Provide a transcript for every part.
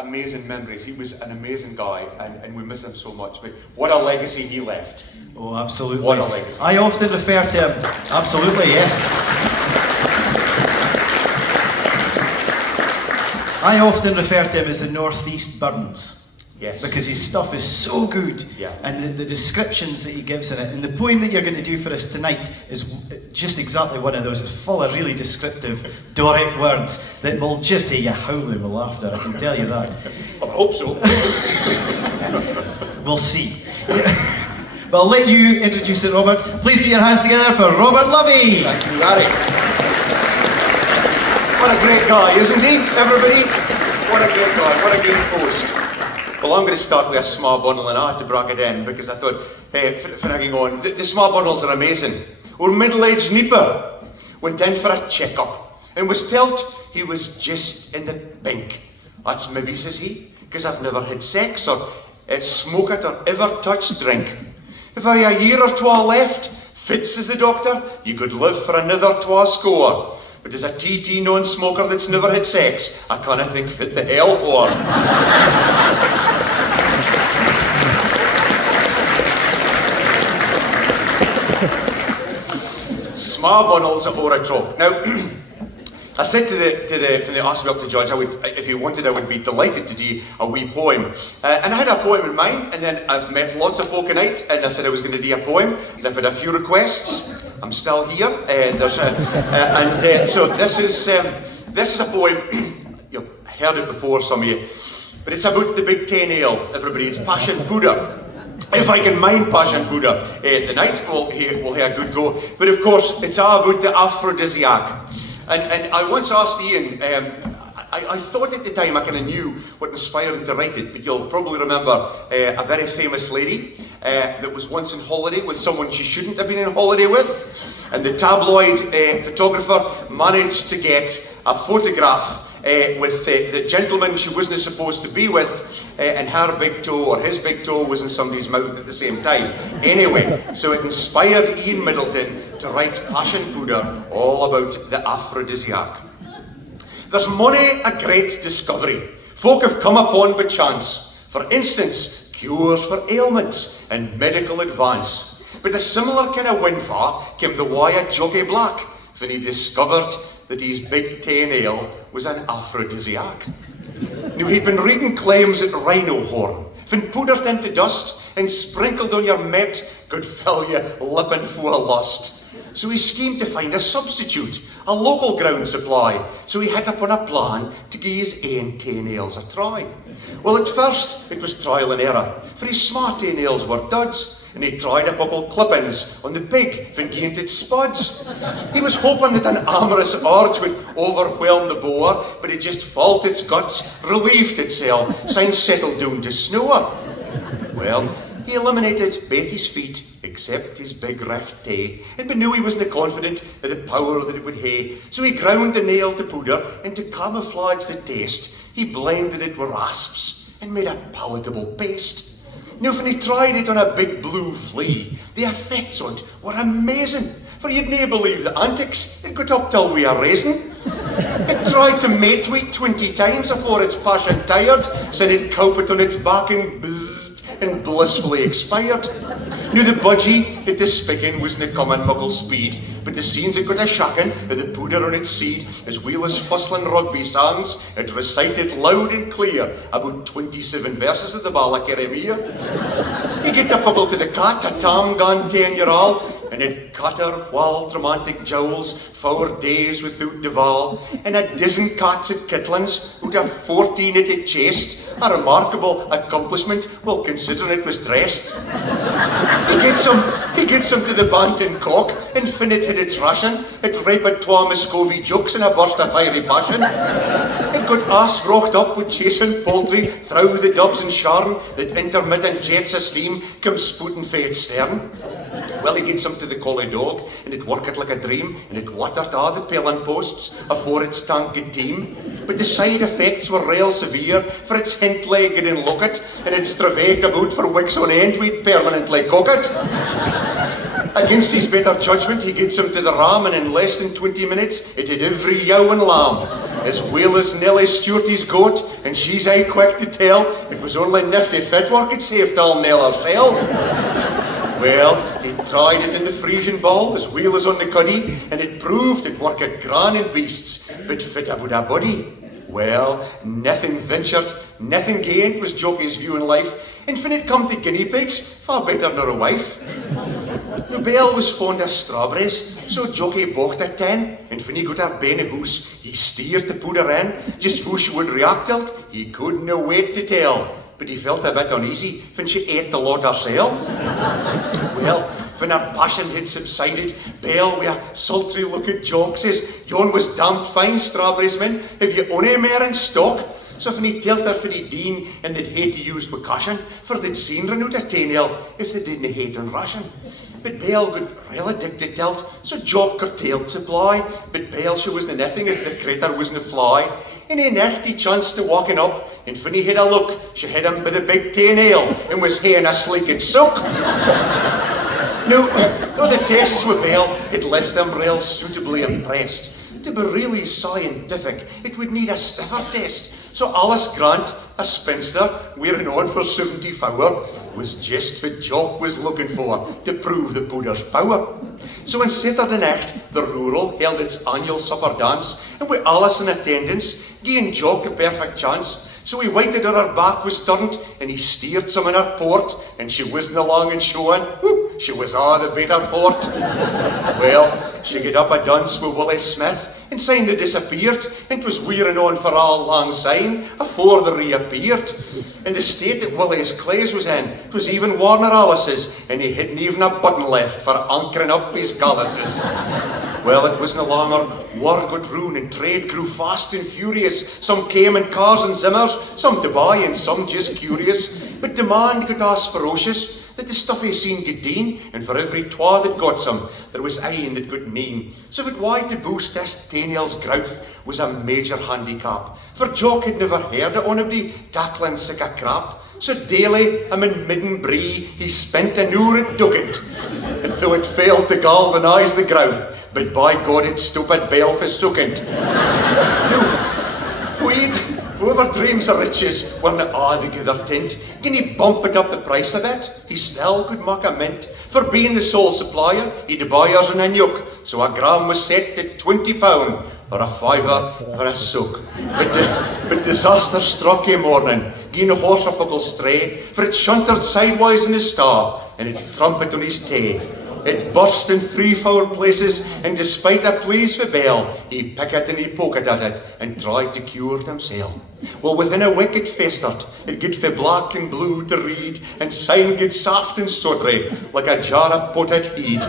amazing memories. He was an amazing guy, and we miss him so much. But what a legacy he left. Oh, absolutely. What a legacy. I often refer to him, absolutely, yes. I often refer to him as the Northeast Burns. Yes. Because his stuff is so good, Yeah. and the descriptions that he gives in it. And the poem that you're going to do for us tonight is just exactly one of those. It's full of really descriptive Doric words that will just have you howling with laughter, I can tell you that. I hope so. We'll see. But I'll let you introduce it, Robert. Please put your hands together for Robert Lovie. Thank you, Larry. What a great guy, isn't he, everybody? What a great guy, what a great post. Well, I'm going to start with a small bundle, and I had to break it in because I thought, hey, for hanging on, the small bundles are amazing. Our middle-aged neighbour went in for a check-up and was told he was just in the pink. That's maybe, says he, because I've never had sex or smoked or ever touched drink. If I a year or two left, fit, says the doctor, you could live for another 2 score. But as a TT non-smoker that's never had sex, I can't think fit the hell for. Small bundles of Oratrop. Now, I said to the Archbishop, to George, if he wanted, I would be delighted to do a wee poem. And I had a poem in mind, and then I've met lots of folk tonight, and I said I was going to do a poem, and I've had a few requests. I'm still here. So this is a poem. You've heard it before, some of you, but it's about the big 10 ale. Everybody, it's Passion Pooder. If I can mind Passion Pooder tonight, we'll hear a good go. But of course, it's all about the aphrodisiac. And I once asked Ian, I thought at the time I kind of knew what inspired him to write it, but you'll probably remember a very famous lady that was once on holiday with someone she shouldn't have been on holiday with, and the tabloid photographer managed to get a photograph with the gentleman she wasn't supposed to be with, and her big toe or his big toe was in somebody's mouth at the same time. Anyway, so it inspired Ian Middleton to write Passion Pooder, all about the aphrodisiac. There's money a great discovery, folk have come upon by chance. For instance, cures for ailments and medical advance. But a similar kind of windfall came the Wyatt Jockey Black, when he discovered that his big 10 ale was an aphrodisiac. Now he'd been reading claims at Rhino Horn, when powdered into dust and sprinkled on your met, could fill you lippin' full of lust. So he schemed to find a substitute, a local ground supply, so he hit upon a plan to give his ain 10 ales a try. Well, at first it was trial and error, for his smart 10 ales were duds, and he tried a couple clippings on the pig when gained its spuds. He was hoping that an amorous arch would overwhelm the boar, but it just felt its guts, relieved itself, since settled down to snore. Well, he eliminated both his feet, except his big recht tae, and but knew he wasn't confident of the power that it would hae. So he ground the nail to powder, and to camouflage the taste, he blended it with rasps, and made a palatable paste. Now, when he tried it on a big blue flea, the effects on it were amazing, for you'd nae believe the antics. It got up till we are raisin. It tried to mate with 20 times afore its passion tired, sent it cowpit on its back and bzzzt, and blissfully expired. Now the budgie at the spiggin wasn't coming muckle speed, but the scenes it got a shocking of the powder on its seed, as well as fusslin' rugby songs, it recited loud and clear about 27 verses of the Ballad. He get a puckle to the cat, a tam gone 10-year-old, and it cut her wild romantic jowls 4 days without Duval, and a dozen cats at Kitlands, out of 14 at it chased, a remarkable accomplishment, well, considering it was dressed. He gets some to the Bantam cock, and fin it hit its ration, it rapid twa Muscovy jokes in a burst of fiery passion. It got ass rocked up with chasing poultry through the dubs and sharn, that intermittent jets of steam come spouting fae its stern. Well, he gets some to the collie dog, and it worked like a dream, and it watered all the pelin posts afore its tanked team. But the side effects were real severe, for its hint-legged and locket, and it stravaked about for weeks on end, we'd permanently cook it. Against his better judgment, he gets him to the ram, and in less than 20 minutes, it had every yow and lamb. as well as Nellie Stewart's goat, and she's aye quick to tell it was only nifty footwork had saved all Nell herself. Well, he tried it in the Frisian ball as well as on the cuddy, and it proved it worked gran in beasts, but fit about a body. Well, nothing ventured, nothing gained was Jockey's view in life, and fin it come to guinea pigs, far better nor a wife. Now, Belle was fond of strawberries, so Jockey bought a 10, and fin he got her bene hoose, he steered the Pooder in, just who she would react to, he couldn't wait to tell. But he felt a bit uneasy when she ate the lot herself. Well, when her passion had subsided, Belle, with a sultry look at Jock, says, "Yon was damned fine strawberries, man. Have you ony more in stock?" So when he told her for the dean, and they'd hate to use with caution, for they'd seen renewed a tail if they didn't hate on ration. But Belle got real addicted to it, so Jock curtailed supply. But Belle, she wasn't nothing if the crater wasn't a fly. And in echt he chanced to walking up, and when he had a look, she hit him by the big tail and was haying a sleeking soak. Now, though the tests with Belle had left him real suitably impressed, to be really scientific, it would need a stiffer test. So Alice Grant, a spinster, wearing on for 74, was just what Jock was looking for to prove the Pooder's power. So on Saturday night, the rural held its annual supper dance, and with Alice in attendance, giving Jock a perfect chance. So he waited till her back was turned, and he steered some in her port, and she wasn't along and showing, whoop, she was all the better for it. Well, she got up a dance with Willie Smith, and syne they disappeared, and 'twas wearing on for all long syne, afore they reappeared. And the state that Willie's clays was in, 'twas even Warner Alice's, and he hadn't even a button left for anchoring up his galluses. Well, it was no longer. War got ruined and trade grew fast and furious. Some came in cars and zimmers, some to buy and some just curious. But demand got as ferocious that the stuff he seen get deen, and for every twa that got some, there was ane that got neen. So that why to boost this Daniel's growth was a major handicap. For Jock had never heard of anybody tackling sick a crap. So daily, in midden bree, he spent an hour at Duggett. And though it failed to galvanise the growth, but by God it stupid Belle forsookent. Now, whoever dreams of riches werena a' together tint, can he bump it up the price a bit? He still could make a mint. For being the sole supplier, he'd buy yours in a nook, so a gram was set at £20, or a fiver for a sook. But disaster struck a morning, gien a horse a buckle stray, for it shuntered sideways in his star, and it trumpet on his tay. It burst in 3-4 places, and despite a pleas for Belle, he picked and he poked at it, and tried to cure it himself. Well, within a week it festered, it got fae black and blue to read, and syne get soft and stuttery, like a jar of potted heed.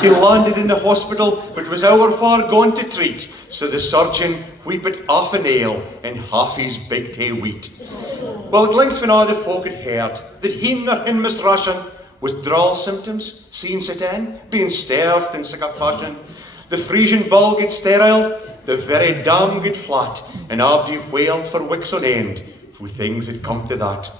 He landed in the hospital, but was over far gone to treat, so the surgeon weeped half a nail and half his big tay wheat. Well, at length when all the folk had heard that him or him must ration, withdrawal symptoms, seen set in, being starved in sick a fashion. The Frisian bull get sterile, the very dam get flat, and abdy wailed for weeks on end, for things had come to that.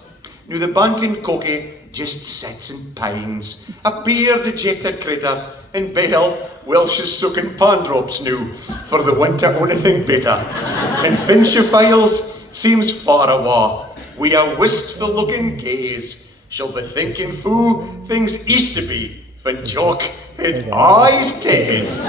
Now the banting cookie just sits and pines, a poor dejected crater, and Belle, well she's sucking pan drops now, for the winter onything better. And Finch Files seems far awa, wi' a wistful looking gaze, she'll be thinking foo things used to be when Jock had eyes taste.